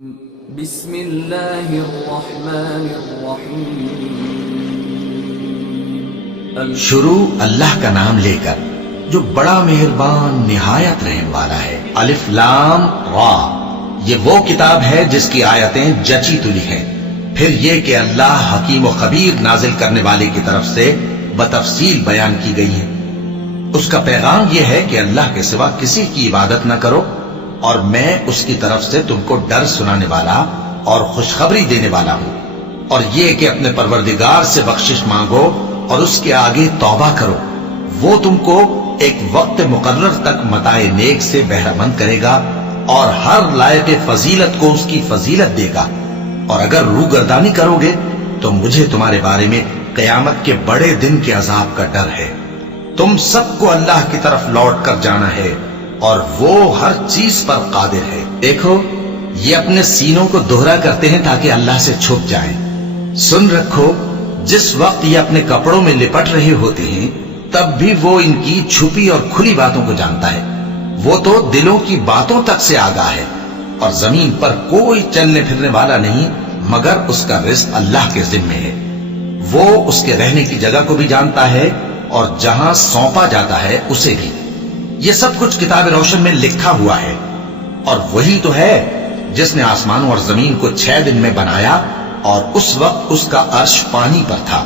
بسم اللہ الرحمن الرحیم شروع اللہ کا نام لے کر جو بڑا مہربان نہایت رحم والا ہے۔ الف لام را، یہ وہ کتاب ہے جس کی آیتیں جچی تلی ہیں۔ پھر یہ کہ اللہ حکیم و خبیر نازل کرنے والے کی طرف سے بتفصیل بیان کی گئی ہیں۔ اس کا پیغام یہ ہے کہ اللہ کے سوا کسی کی عبادت نہ کرو، اور میں اس کی طرف سے تم کو ڈر سنانے والا اور خوشخبری دینے والا ہوں۔ اور یہ کہ اپنے پروردگار سے بخشش مانگو اور اس کے آگے توبہ کرو، وہ تم کو ایک وقت مقرر تک متاع نیک سے بہرہ مند کرے گا اور ہر لائق فضیلت کو اس کی فضیلت دے گا۔ اور اگر روگردانی کرو گے تو مجھے تمہارے بارے میں قیامت کے بڑے دن کے عذاب کا ڈر ہے۔ تم سب کو اللہ کی طرف لوٹ کر جانا ہے اور وہ ہر چیز پر قادر ہے۔ دیکھو، یہ اپنے سینوں کو دوہرا کرتے ہیں تاکہ اللہ سے چھپ جائیں۔ سن رکھو، جس وقت یہ اپنے کپڑوں میں لپٹ رہے ہوتے ہیں تب بھی وہ ان کی چھپی اور کھلی باتوں کو جانتا ہے۔ وہ تو دلوں کی باتوں تک سے آگاہ ہے، اور زمین پر کوئی چلنے پھرنے والا نہیں مگر اس کا رزق اللہ کے ذمے ہے۔ وہ اس کے رہنے کی جگہ کو بھی جانتا ہے اور جہاں سونپا جاتا ہے اسے بھی۔ یہ سب کچھ کتاب روشن میں لکھا ہوا ہے۔ اور وہی تو ہے جس نے آسمانوں اور زمین کو 6 دن میں بنایا، اور اس وقت اس کا عرش پانی پر تھا۔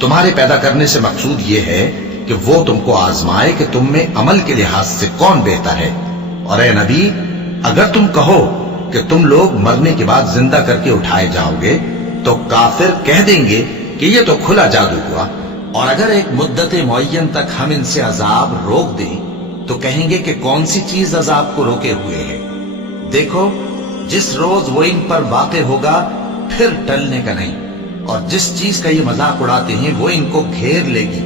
تمہارے پیدا کرنے سے مقصود یہ ہے کہ وہ تم کو آزمائے کہ تم میں عمل کے لحاظ سے کون بہتر ہے۔ اور اے نبی، اگر تم کہو کہ تم لوگ مرنے کے بعد زندہ کر کے اٹھائے جاؤ گے تو کافر کہہ دیں گے کہ یہ تو کھلا جادو ہوا۔ اور اگر ایک مدت معین تک ہم ان سے عذاب روک دیں تو کہیں گے کہ کون سی چیز عذاب کو روکے ہوئے ہے۔ دیکھو، جس روز وہ ان پر واقع ہوگا پھر ٹلنے کا نہیں، اور جس چیز کا یہ مذاق اڑاتے ہیں وہ ان کو گھیر لے گی۔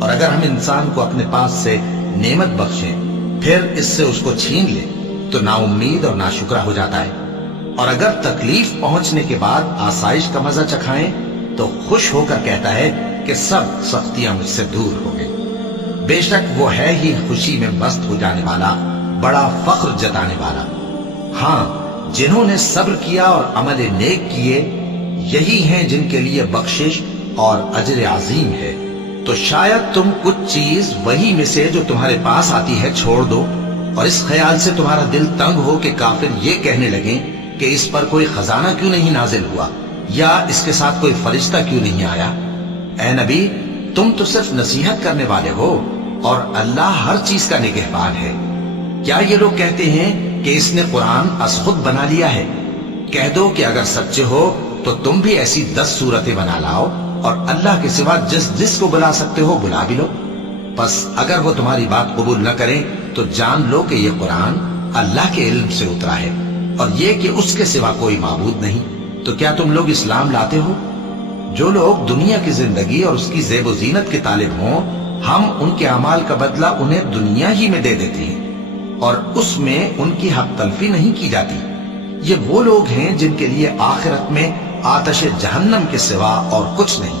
اور اگر ہم انسان کو اپنے پاس سے نعمت بخشیں پھر اس سے اس کو چھین لے تو نا امید اور ناشکرا ہو جاتا ہے۔ اور اگر تکلیف پہنچنے کے بعد آسائش کا مزہ چکھائیں تو خوش ہو کر کہتا ہے کہ سب سختیاں مجھ سے دور ہو گئی۔ بے شک وہ ہے ہی خوشی میں مست ہو جانے والا، بڑا فخر جتانے والا۔ ہاں، جنہوں نے صبر کیا اور عمل نیک کیے، یہی ہیں جن کے لیے بخشش اور اجر عظیم ہے۔ تو شاید تم کچھ چیز وہی میں سے جو تمہارے پاس آتی ہے چھوڑ دو، اور اس خیال سے تمہارا دل تنگ ہو کہ کافر یہ کہنے لگیں کہ اس پر کوئی خزانہ کیوں نہیں نازل ہوا، یا اس کے ساتھ کوئی فرشتہ کیوں نہیں آیا۔ اے نبی، تم تو صرف نصیحت کرنے والے ہو، اور اللہ ہر چیز کا نگہبان ہے۔ کیا یہ لوگ کہتے ہیں کہ اس نے قرآن از خود بنا لیا ہے؟ کہہ دو کہ اگر سچے ہو تو تم بھی ایسی 10 صورتیں بنا لاؤ، اور اللہ کے سوا جس کو بلا سکتے ہو بلا بھی لو۔ بس اگر وہ تمہاری بات قبول نہ کریں تو جان لو کہ یہ قرآن اللہ کے علم سے اترا ہے، اور یہ کہ اس کے سوا کوئی معبود نہیں۔ تو کیا تم لوگ اسلام لاتے ہو؟ جو لوگ دنیا کی زندگی اور اس کی زیب و زینت کے طالب ہوں، ہم ان کے اعمال کا بدلہ انہیں دنیا ہی میں دے دیتے ہیں، اور اس میں ان کی حق تلفی نہیں کی جاتی۔ یہ وہ لوگ ہیں جن کے لیے آخرت میں آتش جہنم کے سوا اور کچھ نہیں،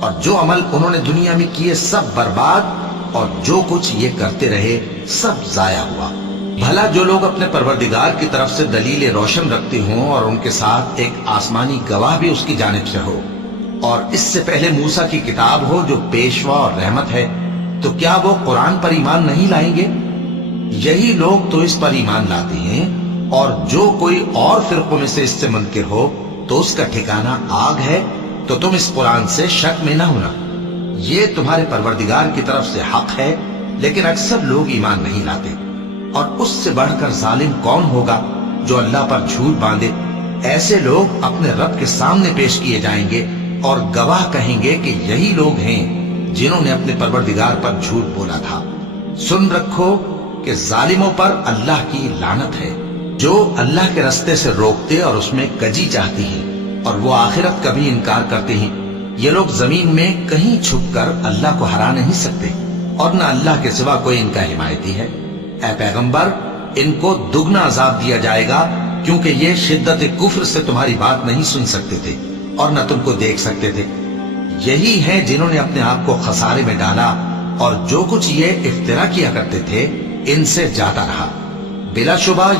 اور جو عمل انہوں نے دنیا میں کیے سب برباد، اور جو کچھ یہ کرتے رہے سب ضائع ہوا۔ بھلا جو لوگ اپنے پروردگار کی طرف سے دلیل روشن رکھتے ہوں اور ان کے ساتھ ایک آسمانی گواہ بھی اس کی جانب سے ہو، اور اس سے پہلے موسیٰ کی کتاب ہو جو پیشوا اور رحمت ہے، تو کیا وہ قرآن پر ایمان نہیں لائیں گے؟ یہی لوگ تو اس پر ایمان لاتے ہیں، اور جو کوئی اور فرقوں میں سے اس سے منکر ہو تو اس کا ٹھکانہ آگ ہے۔ تو تم اس قرآن سے شک میں نہ ہونا، یہ تمہارے پروردگار کی طرف سے حق ہے، لیکن اکثر لوگ ایمان نہیں لاتے۔ اور اس سے بڑھ کر ظالم کون ہوگا جو اللہ پر جھوٹ باندھے؟ ایسے لوگ اپنے رب کے سامنے پیش کیے جائیں گے اور گواہ کہیں گے کہ یہی لوگ ہیں جنہوں نے اپنے پروردگار پر جھوٹ بولا تھا۔ سن رکھو کہ ظالموں پر اللہ کی لعنت ہے، جو اللہ کے رستے سے روکتے اور اس میں کجی چاہتی ہیں، اور وہ آخرت کا بھی انکار کرتے ہیں۔ یہ لوگ زمین میں کہیں چھپ کر اللہ کو ہرا نہیں سکتے، اور نہ اللہ کے سوا کوئی ان کا حمایتی ہے۔ اے پیغمبر، ان کو دگنا عذاب دیا جائے گا، کیونکہ یہ شدت کفر سے تمہاری بات نہیں سن سکتے تھے اور نہ تم کو دیکھ سکتے تھے۔ یہی ہیں جنہوں نے اپنے آپ کو خسارے میں ڈالا، اور جو کچھ یہ افترا کیا کرتے تھے ان سے جاتا رہا۔ بلا شبہ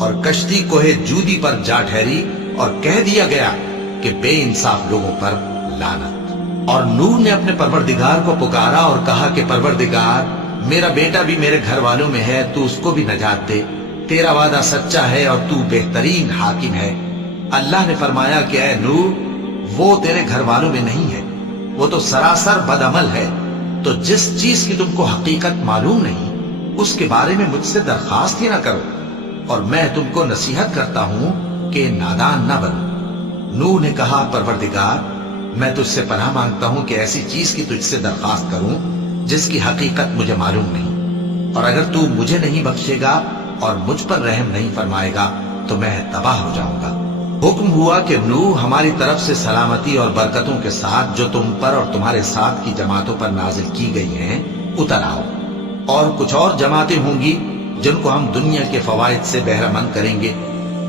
اور کشتی کوہ جودی پر جا ٹھہری اور کہہ دیا گیا کہ بے انصاف لوگوں پر لعنت۔ اور نوح نے اپنے پروردگار کو پکارا اور کہا کہ پروردگار، میرا بیٹا بھی میرے گھر والوں میں ہے، تو اس کو بھی نجات دے، تیرا وعدہ سچا ہے اور تو بہترین حاکم ہے۔ اللہ نے فرمایا کہ اے نوح، وہ تیرے گھر والوں میں نہیں ہے، وہ تو سراسر بد عمل ہے، تو جس چیز کی تم کو حقیقت معلوم نہیں اس کے بارے میں مجھ سے درخواست ہی نہ کرو، اور میں تم کو نصیحت کرتا ہوں کہ نادان نہ بنو۔ نوح نے کہا پروردگار، میں تجھ سے پناہ مانگتا ہوں کہ ایسی چیز کی تجھ سے درخواست کروں جس کی حقیقت مجھے معلوم نہیں، اور اگر تو مجھے نہیں بخشے گا اور مجھ پر رحم نہیں فرمائے گا تو میں تباہ ہو جاؤں گا۔ حکم ہوا کہ نوح، ہماری طرف سے سلامتی اور برکتوں کے ساتھ جو تم پر اور تمہارے ساتھ کی جماعتوں پر نازل کی گئی ہیں اتر آؤ، اور کچھ اور جماعتیں ہوں گی جن کو ہم دنیا کے فوائد سے بہرہ مند کریں گے،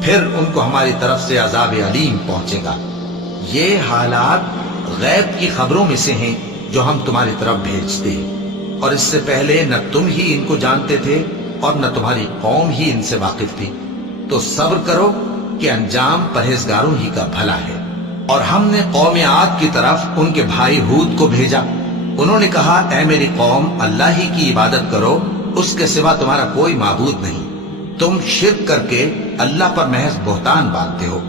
پھر ان کو ہماری طرف سے عذاب علیم پہنچے گا۔ یہ حالات غیب کی خبروں میں سے ہیں جو ہم تمہاری طرف بھیجتے ہیں، اور اس سے پہلے نہ تم ہی ان کو جانتے تھے اور نہ تمہاری قوم ہی ان سے واقف تھی، تو صبر کرو کہ انجام پرہیزگاروں ہی کا بھلا ہے۔ اور ہم نے قوم عاد کی طرف ان کے بھائی ہود کو بھیجا، انہوں نے کہا اے میری قوم، اللہ ہی کی عبادت کرو، اس کے سوا تمہارا کوئی معبود نہیں، تم شرک کر کے اللہ پر محض بہتان باندھتے ہو۔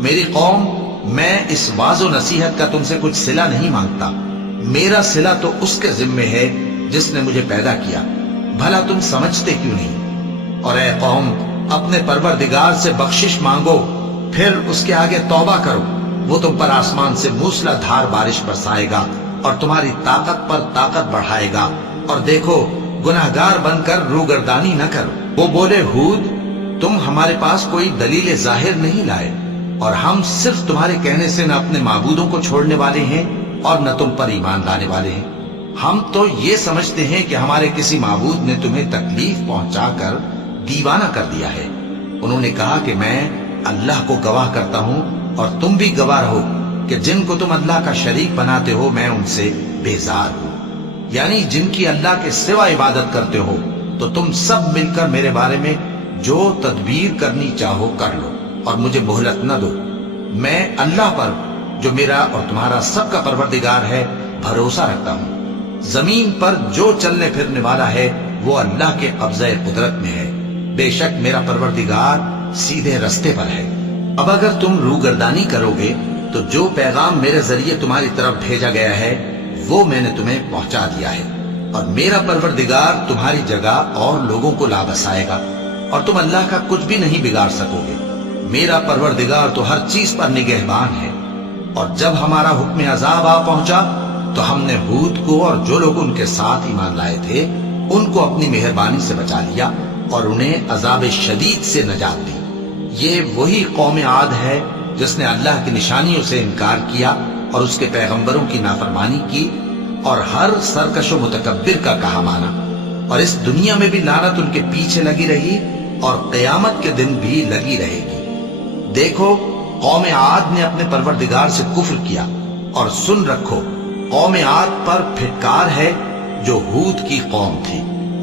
میری قوم، میں اس واعظ و نصیحت کا تم سے کچھ صلہ نہیں مانگتا، میرا صلہ تو اس کے ذمے ہے جس نے مجھے پیدا کیا، بھلا تم سمجھتے کیوں نہیں؟ اور اے قوم، اپنے پروردگار سے بخشش مانگو، پھر اس کے آگے توبہ کرو، وہ تم پر آسمان سے موسلا دھار بارش برسائے گا اور تمہاری طاقت پر طاقت بڑھائے گا، اور دیکھو گناہگار بن کر روگردانی نہ کرو۔ وہ بولے ہود، تم ہمارے پاس کوئی دلیل ظاہر نہیں لائے، اور ہم صرف تمہارے کہنے سے نہ اپنے معبودوں کو چھوڑنے والے ہیں اور نہ تم پر ایمان لانے والے ہیں، ہم تو یہ سمجھتے ہیں کہ ہمارے کسی معبود نے تمہیں تکلیف پہنچا کر دیوانہ کر دیا ہے۔ انہوں نے کہا کہ میں اللہ کو گواہ کرتا ہوں اور تم بھی گواہ رہو کہ جن کو تم اللہ کا شریک بناتے ہو میں ان سے بیزار ہوں، یعنی جن کی اللہ کے سوا عبادت کرتے ہو، تو تم سب مل کر میرے بارے میں جو تدبیر کرنی چاہو کر لو اور مجھے مہلت نہ دو۔ میں اللہ پر جو میرا اور تمہارا سب کا پروردگار ہے بھروسہ رکھتا ہوں۔ زمین پر جو چلنے پھرنے والا ہے وہ اللہ کے قبضہ قدرت میں ہے، بے شک میرا پروردگار سیدھے رستے پر ہے۔ اب اگر تم روگردانی کرو گے تو جو پیغام میرے ذریعے تمہاری طرف بھیجا گیا ہے وہ میں نے تمہیں پہنچا دیا ہے، اور میرا پروردگار تمہاری جگہ اور لوگوں کو لا بسائے گا، اور تم اللہ کا کچھ بھی نہیں بگاڑ سکو گے۔ میرا پروردگار تو ہر چیز پر نگہبان ہے۔ اور جب ہمارا حکم عذاب آ پہنچا تو ہم نے ہود کو اور جو لوگ ان کے ساتھ ایمان لائے تھے ان کو اپنی مہربانی سے بچا لیا اور انہیں عذاب شدید سے نجات دی۔ یہ وہی قوم عاد ہے جس نے اللہ کی نشانیوں سے انکار کیا اور اس کے پیغمبروں کی نافرمانی کی اور ہر سرکش و متکبر کا کہا مانا، اور اس دنیا میں بھی لعنت ان کے پیچھے لگی رہی اور قیامت کے دن بھی لگی رہے گی۔ دیکھو، قوم عاد نے اپنے پروردگار سے کفر کیا، اور سن رکھو، قوم عاد پر پھٹکار ہے جو ہود کی قوم تھی۔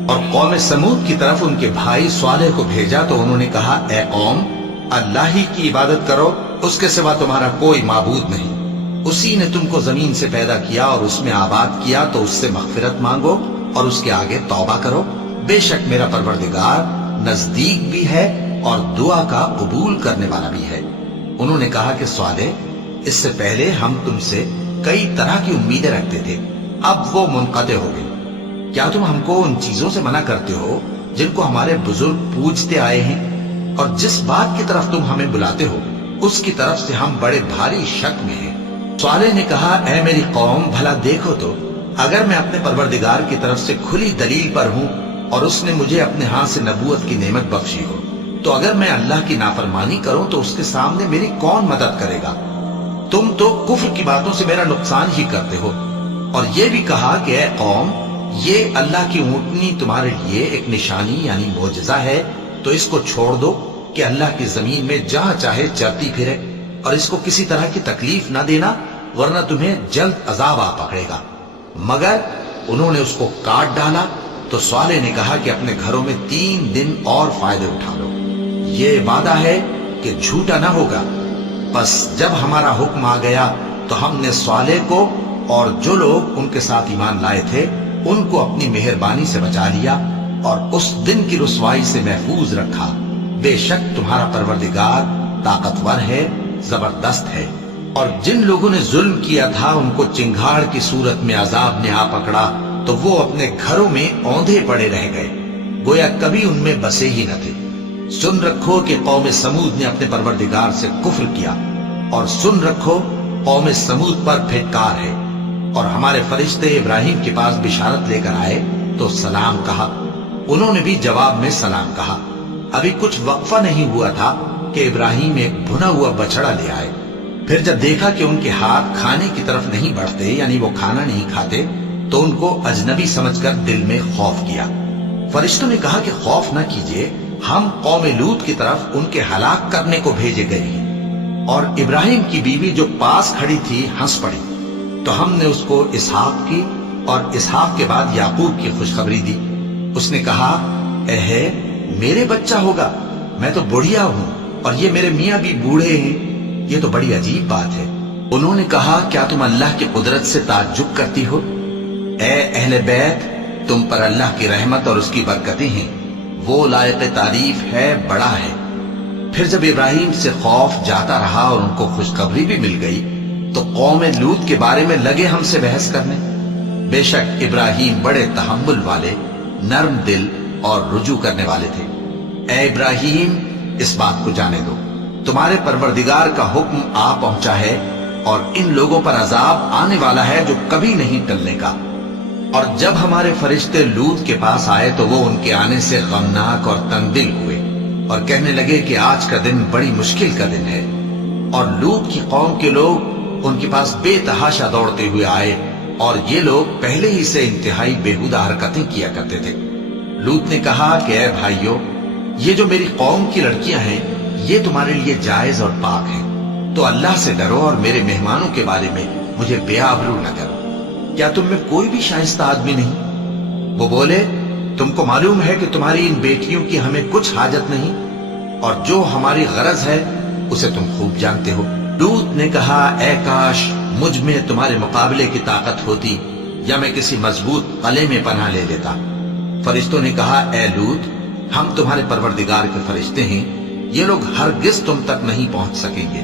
اور قوم سمود کی طرف ان کے بھائی صالح کو بھیجا تو انہوں نے کہا اے قوم، اللہ ہی کی عبادت کرو، اس کے سوا تمہارا کوئی معبود نہیں، اسی نے تم کو زمین سے پیدا کیا اور اس میں آباد کیا، تو اس سے مغفرت مانگو اور اس کے آگے توبہ کرو، بے شک میرا پروردگار نزدیک بھی ہے اور دعا کا قبول کرنے والا بھی ہے۔ انہوں نے کہا کہ صالح، اس سے پہلے ہم تم سے کئی طرح کی امیدیں رکھتے تھے، اب وہ منقطع ہو گئی۔ کیا تم ہم کو ان چیزوں سے منع کرتے ہو جن کو ہمارے بزرگ پوجتے آئے ہیں؟ اور جس بات کی طرف تم ہمیں بلاتے ہو اس کی طرف سے ہم بڑے بھاری شک میں ہیں۔ صالح نے کہا اے میری قوم، بھلا دیکھو تو، اگر میں اپنے پروردگار کی طرف سے کھلی دلیل پر ہوں اور اس نے مجھے اپنے ہاتھ سے نبوت کی نعمت بخشی ہو، تو اگر میں اللہ کی نافرمانی کروں تو اس کے سامنے میری کون مدد کرے گا؟ تم تو کفر کی باتوں سے میرا نقصان ہی کرتے ہو۔ اور یہ بھی کہا کہ اے قوم، یہ اللہ کی اونٹنی تمہارے لیے ایک نشانی یعنی معجزہ ہے، تو اس کو چھوڑ دو کہ اللہ کی زمین میں جہاں چاہے چرتی پھرے، اور اس کو کسی طرح کی تکلیف نہ دینا، ورنہ تمہیں جلد عذاب آ پکڑے گا۔ مگر انہوں نے اس کو کاٹ ڈالا۔ تو صالح نے کہا کہ اپنے گھروں میں 3 دن اور فائدے اٹھا لو، یہ وعدہ ہے کہ جھوٹا نہ ہوگا۔ بس جب ہمارا حکم آ گیا تو ہم نے صالح کو اور جو لوگ ان کے ساتھ ایمان لائے تھے ان کو اپنی مہربانی سے بچا لیا اور اس دن کی رسوائی سے محفوظ رکھا۔ بے شک تمہارا پروردگار طاقتور ہے، زبردست ہے۔ اور جن لوگوں نے ظلم کیا تھا ان کو چنگھاڑ کی صورت میں عذاب نے آ پکڑا تو وہ اپنے گھروں میں اوندھے پڑے رہ گئے، گویا کبھی ان میں بسے ہی نہ تھے۔ سن رکھو کہ قوم سمود نے اپنے پروردگار سے کفر کیا، اور سن رکھو قوم سمود پر پھٹکار ہے۔ اور ہمارے فرشتے ابراہیم کے پاس بشارت لے کر آئے تو سلام کہا، انہوں نے بھی جواب میں سلام کہا۔ ابھی کچھ وقفہ نہیں ہوا تھا کہ ابراہیم ایک بھنا ہوا بچڑا لے آئے۔ پھر جب دیکھا کہ ان کے ہاتھ کھانے کی طرف نہیں بڑھتے، یعنی وہ کھانا نہیں کھاتے، تو ان کو اجنبی سمجھ کر دل میں خوف کیا۔ فرشتوں نے کہا کہ خوف نہ کیجیے، ہم قوم لوط کی طرف ان کے ہلاک کرنے کو بھیجے گئے ہیں۔ اور ابراہیم کی بیوی جو پاس کھڑی تھی ہنس پڑی، تو ہم نے اس کو اسحاق کی اور اسحاق کے بعد یعقوب کی خوشخبری دی۔ اس نے کہا، اے میرے بچہ ہوگا، میں تو بڑھیا ہوں اور یہ میرے میاں بھی بوڑھے ہیں، یہ تو بڑی عجیب بات ہے۔ انہوں نے کہا، کیا تم اللہ کی قدرت سے تعجب کرتی ہو؟ اے اہل بیت، تم پر اللہ کی رحمت اور اس کی برکتیں ہیں، وہ لائق تعریف ہے، بڑا ہے۔ پھر جب ابراہیم سے خوف جاتا رہا اور ان کو خوشخبری بھی مل گئی تو قوم لوط کے بارے میں لگے ہم سے بحث کرنے۔ بے شک ابراہیم بڑے تحمل والے، نرم دل اور رجوع کرنے والے تھے۔ اے ابراہیم، اس بات کو جانے دو، تمہارے پروردگار کا حکم آ پہنچا ہے اور ان لوگوں پر عذاب آنے والا ہے جو کبھی نہیں ٹلنے کا۔ اور جب ہمارے فرشتے لوط کے پاس آئے تو وہ ان کے آنے سے غمناک اور تنگ دل ہوئے اور کہنے لگے کہ آج کا دن بڑی مشکل کا دن ہے۔ اور لوط کی قوم کے لوگ ان کے پاس بے تحاشا دوڑتے ہوئے آئے، اور یہ لوگ پہلے ہی سے انتہائی بےہودہ حرکتیں کیا کرتے تھے۔ لوط نے کہا کہ اے بھائیو، یہ جو میری قوم کی لڑکیاں ہیں یہ تمہارے لیے جائز اور پاک ہیں، تو اللہ سے ڈرو اور میرے مہمانوں کے بارے میں مجھے بے آبرو نہ کرو۔ کیا تم میں کوئی بھی شائستہ آدمی نہیں؟ وہ بولے، تم کو معلوم ہے کہ تمہاری ان بیٹیوں کی ہمیں کچھ حاجت نہیں، اور جو ہماری غرض ہے اسے تم خوب جانتے ہو۔ لوط نے کہا، اے کاش مجھ میں تمہارے مقابلے کی طاقت ہوتی، یا میں کسی مضبوط قلعے میں پناہ لے لیتا۔ فرشتوں نے کہا، اے لوط، ہم تمہارے پروردگار کے فرشتے ہیں، یہ لوگ ہرگز تم تک نہیں پہنچ سکیں گے،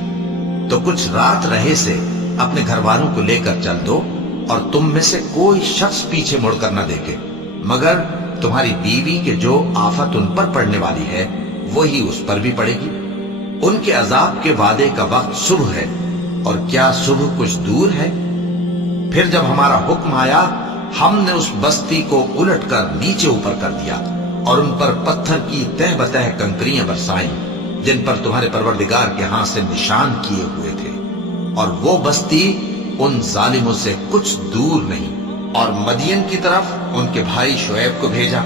تو کچھ رات رہے سے اپنے گھر والوں کو لے کر چل دو، اور تم میں سے کوئی شخص پیچھے مڑ کر نہ دیکھے، مگر تمہاری بیوی کے جو آفت ان پر پڑنے والی ہے وہی اس پر بھی پڑے گی۔ ان کے عذاب کے وعدے کا وقت صبح ہے، اور کیا صبح کچھ دور ہے؟ پھر جب ہمارا حکم آیا ہم نے اس بستی کو الٹ کر نیچے اوپر کر دیا اور ان پر پتھر کی تہ بتہ کنکریاں برسائیں جن پر تمہارے پروردگار کے ہاں سے نشان کیے ہوئے تھے، اور وہ بستی ان ظالموں سے کچھ دور نہیں۔ اور مدین کی طرف ان کے بھائی شعیب کو بھیجا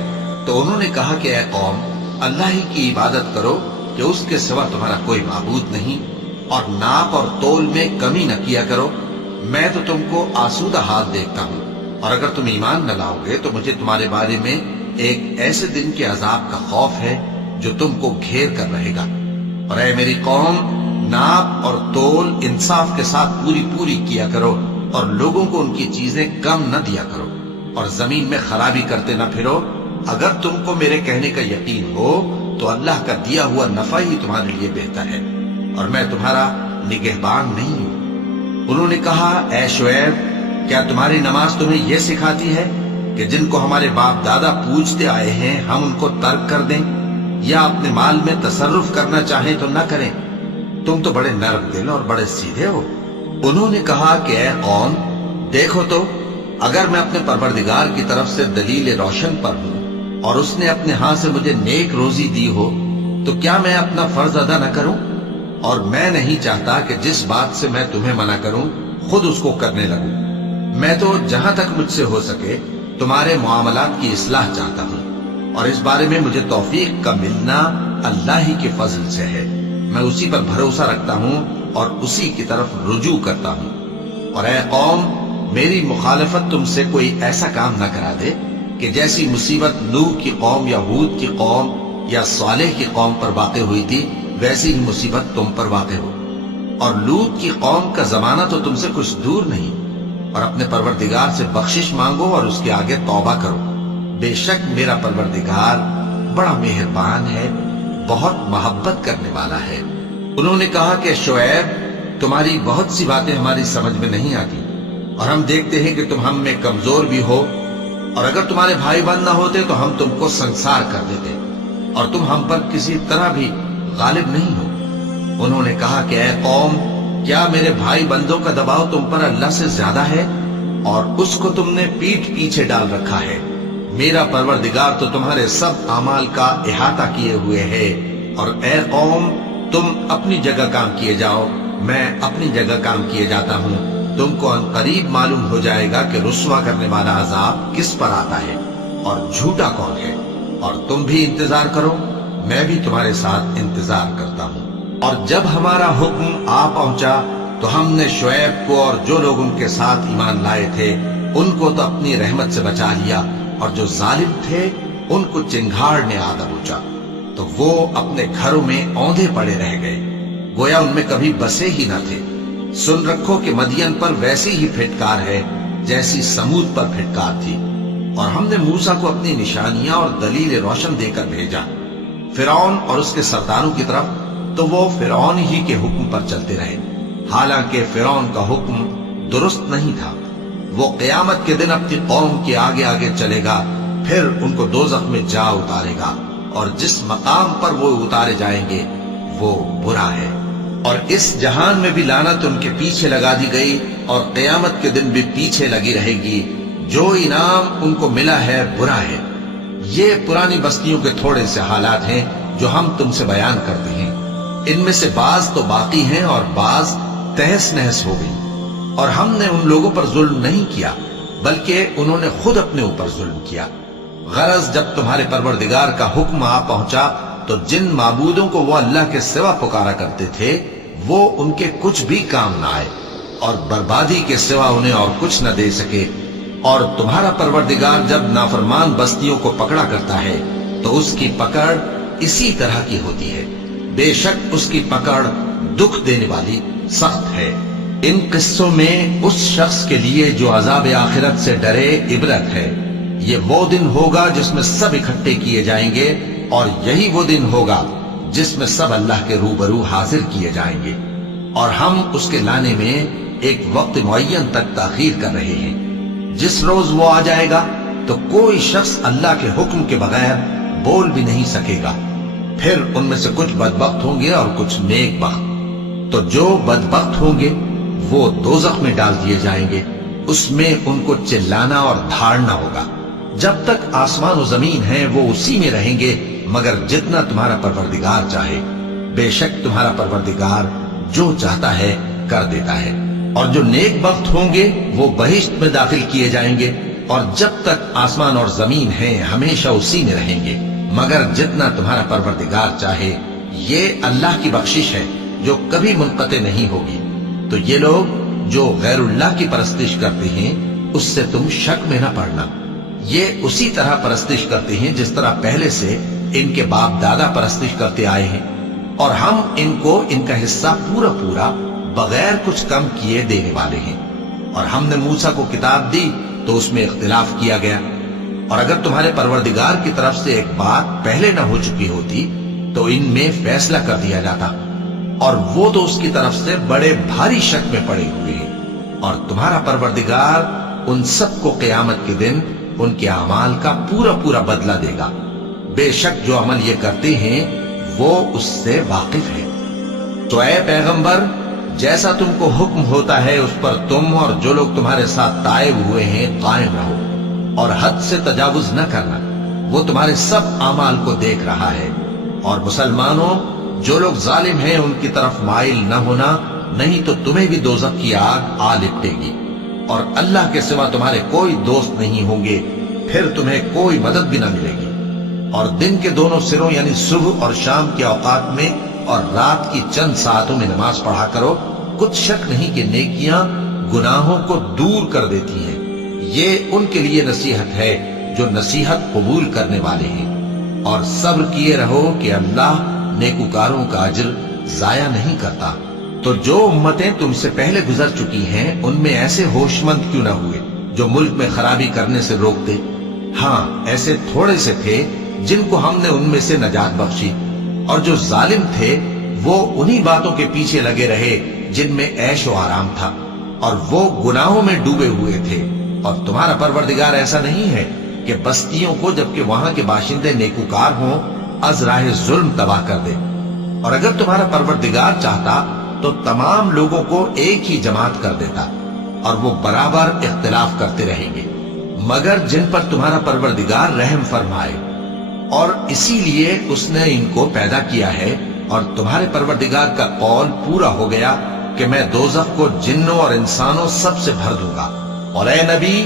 تو انہوں نے کہا کہ اے قوم، اللہ ہی کی عبادت کرو کہ اس کے سوا تمہارا کوئی معبود نہیں، اور ناپ اور تول میں کمی نہ کیا کرو، میں تو تم کو آسودہ حال دیکھتا ہوں، اور اگر تم ایمان نہ لاؤ گے تو مجھے تمہارے بارے میں ایک ایسے دن کے عذاب کا خوف ہے جو تم کو گھیر کر رہے گا۔ اور اے میری قوم، ناپ اور تول انصاف کے ساتھ پوری کیا کرو، اور لوگوں کو ان کی چیزیں کم نہ دیا کرو، اور زمین میں خرابی کرتے نہ پھرو۔ اگر تم کو میرے کہنے کا یقین ہو تو اللہ کا دیا ہوا نفع ہی تمہارے لیے بہتر ہے، اور میں تمہارا نگہبان نہیں ہوں۔ انہوں نے کہا، اے شعیب، کیا تمہاری نماز تمہیں یہ سکھاتی ہے کہ جن کو ہمارے باپ دادا پوجتے آئے ہیں ہم ان کو ترک کر دیں، یا اپنے مال میں تصرف کرنا چاہیں تو نہ کریں؟ تم تو بڑے نرم دل اور بڑے سیدھے ہو۔ انہوں نے کہا کہ اے قوم، دیکھو تو، اگر میں اپنے پروردگار کی طرف سے دلیل روشن پر ہوں اور اس نے اپنے ہاں سے مجھے نیک روزی دی ہو تو کیا میں اپنا فرض ادا نہ کروں؟ اور میں نہیں چاہتا کہ جس بات سے میں تمہیں منع کروں خود اس کو کرنے لگوں۔ میں تو جہاں تک مجھ سے ہو سکے تمہارے معاملات کی اصلاح چاہتا ہوں، اور اس بارے میں مجھے توفیق کا ملنا اللہ ہی کے فضل سے ہے۔ میں اسی پر بھروسہ رکھتا ہوں اور اسی کی طرف رجوع کرتا ہوں۔ اور اے قوم، میری مخالفت تم سے کوئی ایسا کام نہ کرا دے کہ جیسی مصیبت نوح کی قوم یا ہود کی قوم یا صالح کی قوم پر واقع ہوئی تھی ویسی ہی مصیبت تم پر واقع ہو، اور لوط کی قوم کا زمانہ تو تم سے کچھ دور نہیں، اور اپنے پروردگار سے بخشش مانگو اور اس کے آگے توبہ کرو، بے شک میرا پروردگار بڑا مہربان ہے، بہت محبت کرنے والا ہے۔ انہوں نے کہا کہ شعیب، تمہاری بہت سی باتیں ہماری سمجھ میں نہیں آتی، اور ہم دیکھتے ہیں کہ تم ہم میں کمزور بھی ہو، اور اگر تمہارے بھائی بند نہ ہوتے تو ہم تم کو سنسار کر دیتے، اور تم ہم پر کسی طرح بھی غالب نہیں ہو۔ انہوں نے کہا کہ اے قوم، کیا میرے بھائی بندوں کا دباؤ تم پر اللہ سے زیادہ ہے، اور اس کو تم نے پیٹھ پیچھے ڈال رکھا ہے؟ میرا پروردگار تو تمہارے سب اعمال کا احاطہ کیے ہوئے ہے، اور اے قوم، تم اپنی جگہ کام کیے جاؤ، میں اپنی جگہ کام کیے جاتا ہوں، تم کو ان قریب معلوم ہو جائے گا کہ رسوا کرنے والا عذاب کس پر آتا ہے اور جھوٹا کون ہے، اور تم بھی انتظار کرو، میں بھی تمہارے ساتھ انتظار کرتا ہوں۔ اور جب ہمارا حکم آ پہنچا تو ہم نے شعیب کو اور جو لوگ ان کے ساتھ ایمان لائے تھے ان کو تو اپنی رحمت سے بچا لیا، اور جو ظالم تھے ان کو چنگھاڑ نے آ دبوچا، تو وہ اپنے گھروں میں اوندھے پڑے رہ گئے، گویا ان میں کبھی بسے ہی نہ تھے۔ سن رکھو کہ مدین پر ویسی ہی پھٹکار ہے جیسی سمود پر پھٹکار تھی، اور ہم نے موسیٰ کو اپنی نشانیاں اور دلیل روشن دے کر بھیجا فرعون اور اس کے سرداروں کی طرف، تو وہ فرعون ہی کے حکم پر چلتے رہے، حالانکہ فرعون کا حکم درست نہیں تھا۔ وہ قیامت کے دن اپنی قوم کے آگے آگے چلے گا، پھر ان کو دوزخ میں جا اتارے گا، اور جس مقام پر وہ اتارے جائیں گے وہ برا ہے۔ اور اس جہان میں بھی لعنت ان کے پیچھے لگا دی گئی، اور قیامت کے دن بھی پیچھے لگی رہے گی، جو انعام ان کو ملا ہے برا ہے۔ یہ پرانی بستیوں کے تھوڑے سے حالات ہیں جو ہم تم سے بیان کرتے ہیں، ان میں سے بعض تو باقی ہیں اور بعض تہس نہس ہو گئی، اور ہم نے ان لوگوں پر ظلم نہیں کیا بلکہ انہوں نے خود اپنے اوپر ظلم کیا۔ غرض جب تمہارے پروردگار کا حکم آ پہنچا تو جن معبودوں کو وہ اللہ کے سوا پکارا کرتے تھے وہ ان کے کچھ بھی کام نہ آئے، اور بربادی کے سوا انہیں اور کچھ نہ دے سکے۔ اور تمہارا پروردگار جب نافرمان بستیوں کو پکڑا کرتا ہے تو اس کی پکڑ اسی طرح کی ہوتی ہے، بے شک اس کی پکڑ دکھ دینے والی سخت ہے۔ ان قصوں میں اس شخص کے لیے جو عذاب آخرت سے ڈرے عبرت ہے۔ یہ وہ دن ہوگا جس میں سب اکٹھے کیے جائیں گے، اور یہی وہ دن ہوگا جس میں سب اللہ کے روبرو حاضر کیے جائیں گے، اور ہم اس کے لانے میں ایک وقت معین تک تاخیر کر رہے ہیں۔ جس روز وہ آ جائے گا تو کوئی شخص اللہ کے حکم کے بغیر بول بھی نہیں سکے گا۔ پھر ان میں سے کچھ بدبخت ہوں گے اور کچھ نیک بخت، تو جو بدبخت ہوں گے وہ دوزخ میں ڈال دیے جائیں گے، اس میں ان کو چلانا اور دھاڑنا ہوگا۔ جب تک آسمان و زمین ہیں وہ اسی میں رہیں گے مگر جتنا تمہارا پروردگار چاہے، بے شک تمہارا پروردگار جو چاہتا ہے کر دیتا ہے۔ اور جو نیک بخت ہوں گے وہ بہشت میں داخل کیے جائیں گے، اور جب تک آسمان اور زمین ہیں ہمیشہ اسی میں رہیں گے مگر جتنا تمہارا پروردگار چاہے۔ یہ اللہ کی بخشش ہے جو کبھی منقطع نہیں ہوگی۔ تو یہ لوگ جو غیر اللہ کی پرستش کرتے ہیں اس سے تم شک میں نہ پڑنا، یہ اسی طرح پرستش کرتے ہیں جس طرح پہلے سے ان کے باپ دادا پرستش کرتے آئے ہیں، اور ہم ان کو ان کا حصہ پورا پورا بغیر کچھ کم کیے دینے والے ہیں۔ اور ہم نے موسیٰ کو کتاب دی تو اس میں اختلاف کیا گیا، اور اگر تمہارے پروردگار کی طرف سے ایک بات پہلے نہ ہو چکی ہوتی تو ان میں فیصلہ کر دیا جاتا، اور وہ تو اس کی طرف سے بڑے بھاری شک میں پڑے ہوئے ہیں۔ اور تمہارا پروردگار ان سب کو قیامت کے دن ان کے اعمال کا پورا پورا بدلہ دے گا، بے شک جو عمل یہ کرتے ہیں وہ اس سے واقف ہے۔ تو اے پیغمبر، جیسا تم کو حکم ہوتا ہے اس پر تم اور جو لوگ تمہارے ساتھ تائب ہوئے ہیں قائم رہو، اور حد سے تجاوز نہ کرنا، وہ تمہارے سب اعمال کو دیکھ رہا ہے۔ اور مسلمانوں، جو لوگ ظالم ہیں ان کی طرف مائل نہ ہونا، نہیں تو تمہیں بھی دوزخ کی آگ آ لپٹے گی، اور اللہ کے سوا تمہارے کوئی دوست نہیں ہوں گے، پھر تمہیں کوئی مدد بھی نہ ملے گی۔ اور دن کے دونوں سروں یعنی صبح اور شام کے اوقات میں اور رات کی چند ساعتوں میں نماز پڑھا کرو، کچھ شک نہیں کہ نیکیاں گناہوں کو دور کر دیتی ہیں۔ یہ ان کے لیے نصیحت ہے جو نصیحت قبول کرنے والے ہیں۔ اور صبر کیے رہو کہ اللہ نیکوکاروں کا اجر ضائع نہیں کرتا۔ تو جو امتیں تم سے پہلے گزر چکی ہیں ان میں ایسے ہوش مند کیوں نہ ہوئے جو ملک میں خرابی کرنے سے روکتے؟ ہاں ایسے تھوڑے سے تھے جن کو ہم نے ان میں سے نجات بخشی، اور جو ظالم تھے وہ انہی باتوں کے پیچھے لگے رہے جن میں عیش و آرام تھا، اور وہ گناہوں میں ڈوبے ہوئے تھے۔ اور تمہارا پروردگار ایسا نہیں ہے کہ بستیوں کو جبکہ وہاں کے باشندے نیکوکار ہوں از راہ ظلم تباہ کر دے۔ اور اگر تمہارا پروردگار چاہتا تو تمام لوگوں کو ایک ہی جماعت کر دیتا، اور وہ برابر اختلاف کرتے رہیں گے، مگر جن پر تمہارا پروردگار رحم فرمائے۔ اور اسی لیے اس نے ان کو پیدا کیا ہے، اور تمہارے پروردگار کا قول پورا ہو گیا کہ میں دوزخ کو جنوں اور انسانوں سب سے بھر دوں گا۔ اور اے نبی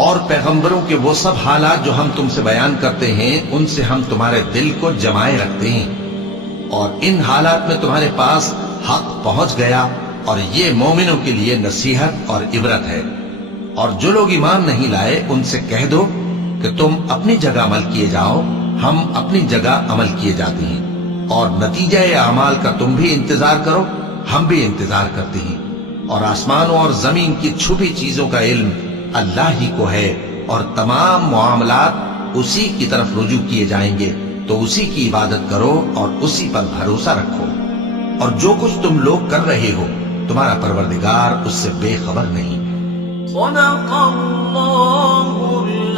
اور پیغمبروں کے وہ سب حالات جو ہم تم سے بیان کرتے ہیں ان سے ہم تمہارے دل کو جمائے رکھتے ہیں، اور ان حالات میں تمہارے پاس حق پہنچ گیا، اور یہ مومنوں کے لیے نصیحت اور عبرت ہے۔ اور جو لوگ ایمان نہیں لائے ان سے کہہ دو کہ تم اپنی جگہ عمل کیے جاؤ، ہم اپنی جگہ عمل کیے جاتے ہیں، اور نتیجہ اعمال کا تم بھی انتظار کرو، ہم بھی انتظار کرتے ہیں۔ اور آسمانوں اور زمین کی چھپی چیزوں کا علم اللہ ہی کو ہے، اور تمام معاملات اسی کی طرف رجوع کیے جائیں گے، تو اسی کی عبادت کرو اور اسی پر بھروسہ رکھو۔ اور جو کچھ تم لوگ کر رہے ہو تمہارا پروردگار اس سے بے خبر نہیں۔ صدق اللہ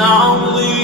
العظیم۔